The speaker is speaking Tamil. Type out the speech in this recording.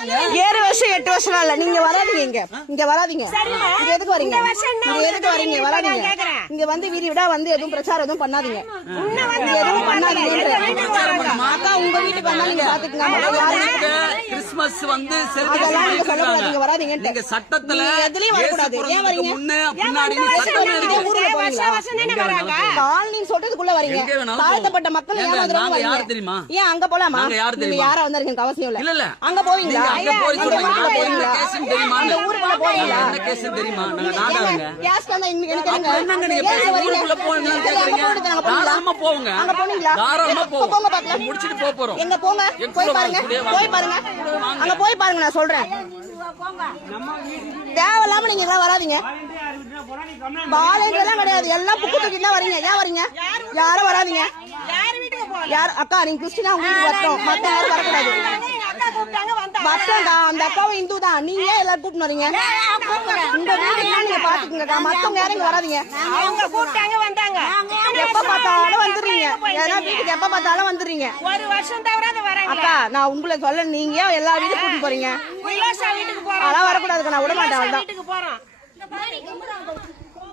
7 வருஷம் 8 வருஷம் இல்ல. நீங்க வராதீங்க, இங்க வராதீங்க. இங்க எதுக்கு வரீங்க? இங்க எதுக்கு வரீங்க? வராதீங்க. இங்க வந்து வீடியோடா வந்து எதுவும் பிரச்சாரம் எதுவும் பண்ணாதீங்க. எதுவும் பண்ணாதீங்க. அக்கா உங்க வீட்டுக்கு வந்தா நீங்க பாத்துக்கங்க. கிறிஸ்மஸ் வந்து அதெல்லாம் நீங்க சொல்லக்கூடாது. நீங்க வராதீங்க. நீங்க சட்டத்துல எதுலயும் வரக்கூடாது. ஏன் வரீங்க? பின்னாடி காலனி சொல்றதுக்குள்ள வரீங்க. தாழ்த்தப்பட்ட மக்கள் ஏமாத்துறவங்க வரீங்க. தெரியுமா? ஏன் அங்க போலாமா? நீங்க யாரா வந்திருக்கீங்க அவசியம் இல்ல. இல்ல அங்க போவீங்களா? அங்க போய் சொல்லுங்க. தெரியுமா? அந்த ஊருக்குள்ள போவீங்களா? என்ன கேஸ் தெரியுமா? நாங்க நாடாங்க. கேஸ் வந்தா இன்னைக்கு என்னங்க நீங்க ஊருக்குள்ள போவீங்கன்னு கேக்குறீங்க. தாராளமா போங்க. அங்க போவீங்களா? தாராளமா போங்க. போங்க பாக்கலாம். முடிச்சிட்டு போறோம். எங்க போங்க? போய் பாருங்க. போய் பாருங்க. அங்க போய் பாருங்க நான் சொல்றேன். தேவையில்லாம நீங்க எல்லாம் வராதீங்க. வாலண்டியர் எல்லாம் கிடையாது. எல்லாம் புக்கு தூக்கிட்டு தான் வரீங்க. ஏன் வரீங்க? யாரும் வராதீங்க. யார் அக்கா நீங்க கிறிஸ்டினா உங்களுக்கு வரட்டும். மத்த யாரும் வரக்கூடாது. அந்த அக்காவும் இந்து தான். நீங்க எல்லாரும் கூப்பிட்டு வரீங்க. உங்க வீட்டுக்கு நீங்க பாத்துக்கீங்க. மத்தவங்க யாரும் வராதீங்க. எப்ப பார்த்தாலும் வந்துடுறீங்க. ஏன்னா வீட்டுக்கு எப்ப பார்த்தாலும் வந்துடுறீங்க. அக்கா நான் உங்களை சொல்ல நீங்க எல்லா வீட்டுக்கும் கூட்டிட்டு போறீங்க. அதெல்லாம் வரக்கூடாதுக்கா. நான் விட மாட்டேன்.